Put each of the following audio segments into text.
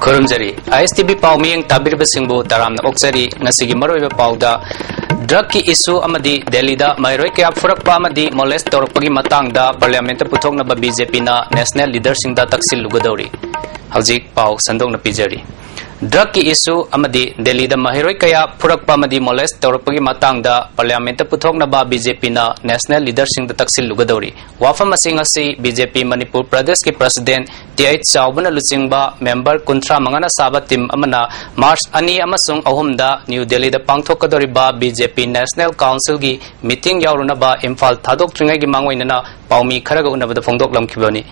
Kurumjari, ISTV Pauming Tabir Singbu Taram Oxari, Nasigi Maroiva Pauda, Drugki issue Amadi, Delida, Mairoke Furak Pamadi, Molest or Pagi Matangda, Parliament Putongna BJP na National Leaders in the Taxil Lugadori. Hauzik Pau Sandong Pijari. Drugki issue Amadi, Delida Mahiroke Furak Pamadi, Molest or Pagi Matangda, Parliament Putongna BJP na National Leaders in the Taxil Lugadori. Wafa Masingasi, BJP Manipur Pradesh ki President T.H. Chaubana Luchingba, member Kuntra Mangana Saba Team Amana, March Ani Amasung Ahumda, New Delhi the Pangthokadoriba, BJP National Council gi meeting Yaurunaba, Imphal Thadok Tringagi Mangwinana, Paumi Karaga Unaba the Fongdok Lamkiboni.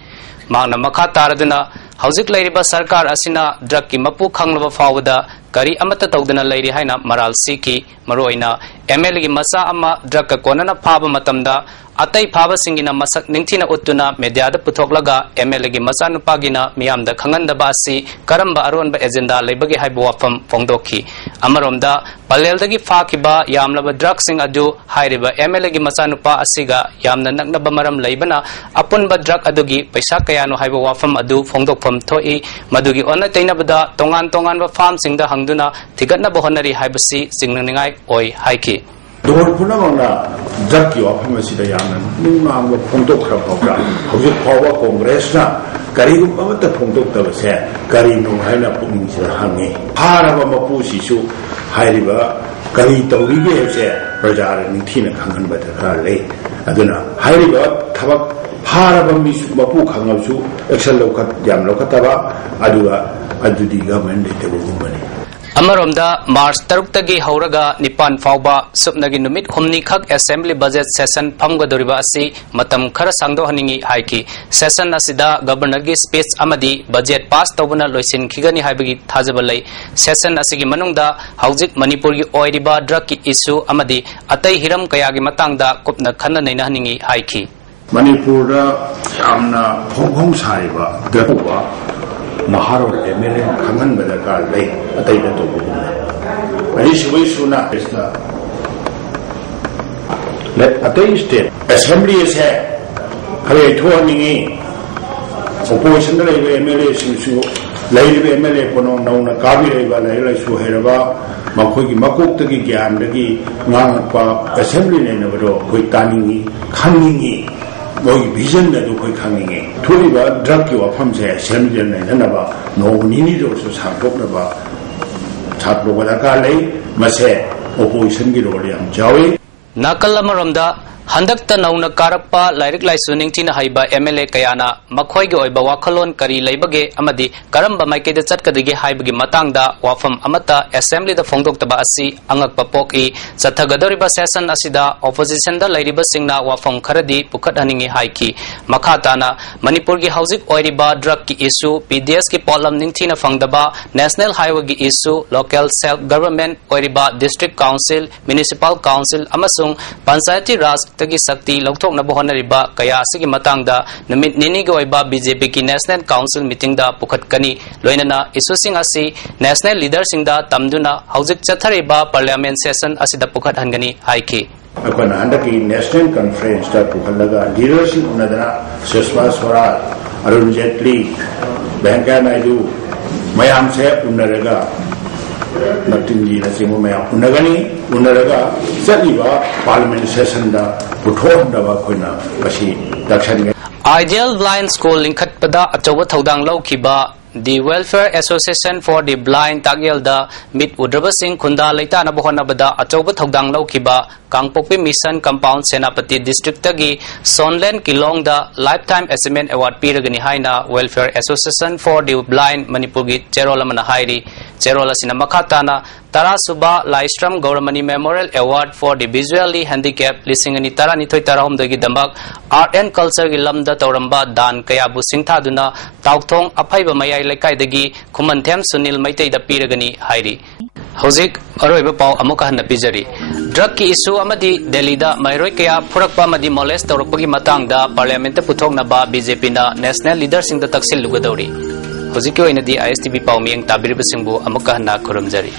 Magna Makha Taradana, Hauzik Lairiba Sarkar Asina, Drugki Mapu Kanglava Fawada, Kari Amata Togdana Lady Haina, Maral Siki, Maroina, MLG Masa Ama, Drugka Konana Paba Matamda, Atai Pava Singina Masak Nintina Utuna, Media the Putoglaga, MLG Masanu Pagina, Miam the Kanganda Basi, Karamba Arunba Agenda, Labagi Haibuafam, Fongdoki, Amaromda, Paleldagi Fakiba, Yamlaba Drugsing Adu, Hairiba, MLG Masanupa Asiga, Yamna Nagabamaram Labana, Apunba Drug Adugi, Paisakayano Haibuafam Adu, Fongdokam Toi, Madugi Onatainabada, Tongan Farm Sing the Hangduna, Tigatna Bohonari Haibasi, Singningai, Oi, Haiki. Door Punamana, Drugki of Hamasida Yaman, Mumam of Pondokra program, Hauzik Power Congress, Karibu Amata Pondokta said, Karibu Haina Pumin Hangi, Parava Mapusi, Hairiba, Karito Vive said, Rajar and Tina Kangan better lay. Aduna, Hairiba, Tabak, Parava Miss Mapu Kangasu, Exceloka Yamlokataba, Adua, Adudi government, the woman. Amaromda March Taruktagi Hauraga Nipan Fauba Subnagi Numit Humni Kak Assembly Budget Session Pamgadoriba Asi Matam Kara Sangdo Haningi Haiki Session Asida Governor Gi Speech Amadi Budget Pass Tobuna Loisin Kigani Haibagi Tajabalai Session Asigi Manungda Hauzik Manipuri Oiriba Drugki issue Amadi Atai Hiram Kayagi Matangda Kupna Kana Naina Haningi Haiki Manipura Amna Hong Saiba Garuba Maharo MLA Kangan Bedaka Lay, a Taita Tobu. Suna is the let a taste assembly is here. Hare Tony opposition MLA Susu, Lady MLA Pono, Kavi, Layla Suheraba, Makogi Makutaki Gandagi, Nanga, assembly Nenavado, Kuitani, Kangi. Boy vision that we coming in. Turiba, drug you up from the assembly and another. No need also talk about Taprogadakale, Mase, opposition Girolium, Jawi. Nakalamaramda. Handakta nauna karapa lyric lisuning tina haiba MLA kayana makhoi ge oiba wakalon kari leibage amadi karamba maike de chatkadigi haibagi matangda wafam amata assembly da fongdoktaba asi angakpa poki chathagadoriba session asida opposition da lairiba singna wafam kharadi pukhat haningi haiki makhatana manipur gi hauzik oiriba drug ki issue PDS ki polam ningthina fangdaba national highway gi issue local self government oiriba district council municipal council amasung panchayati raj Tagi Sakti Loktok na Bohonariba Kaya Sigi Matangda Numit Ninigo Iba BJP ki National Council meeting da Pukat Kani Loinana Isusing Asi National Leaders in da Tamduna Hauzik Chathariba Parliament Session Asida Pukat Hangani Haiki Akwana Handaki National Conference da Pukalaga Leadership Unadana Sushma Swaraj Arun Jaitley Venkaiah Naidu Mayam Se Unaraga Natinji Nasimu Maya Unagani Unaraga Saliba Parliament Session da Puthon da Bakuna Bashi Dakshan Ideal Blind School Linkat Pada Achawa Thaudang Laukiba The Welfare Association for the Blind Tagyalda Mit Udraba Singh Khunda Laita Nabohana Bada Achawa Thaudang Laukiba Kangpokpi Mission Compound Senapati District Tagi Sonlen Kilong da Lifetime Achievement Award Piragani Haina Welfare Association for the Blind Manipuri Cherola Hairi Cherola Sinamakatana Tarasuba Laistram Gauramani Memorial Award for the Visually Handicapped Lisingani Tarani Toitarahum Dagi Dambak Art and Culture Gilamda Tauramba Dan Kayabu Singtaduna Tautong Apaiba Mayai Lekai Dagi Kumantem Sunil Maite da Piragani Hairi Hauzik Aroiba Pau Amukahan Pijari Drugki issue Amadi Delida Mairoi Kaya Purakpa Madi Molest Taurapagi Matangda Parliament Putok Naba BJP na National Leaders in the Taxil Lugadori Hozikyo Inadi ISTV Pauming Tabiribasingbu Amukahan Kurumjari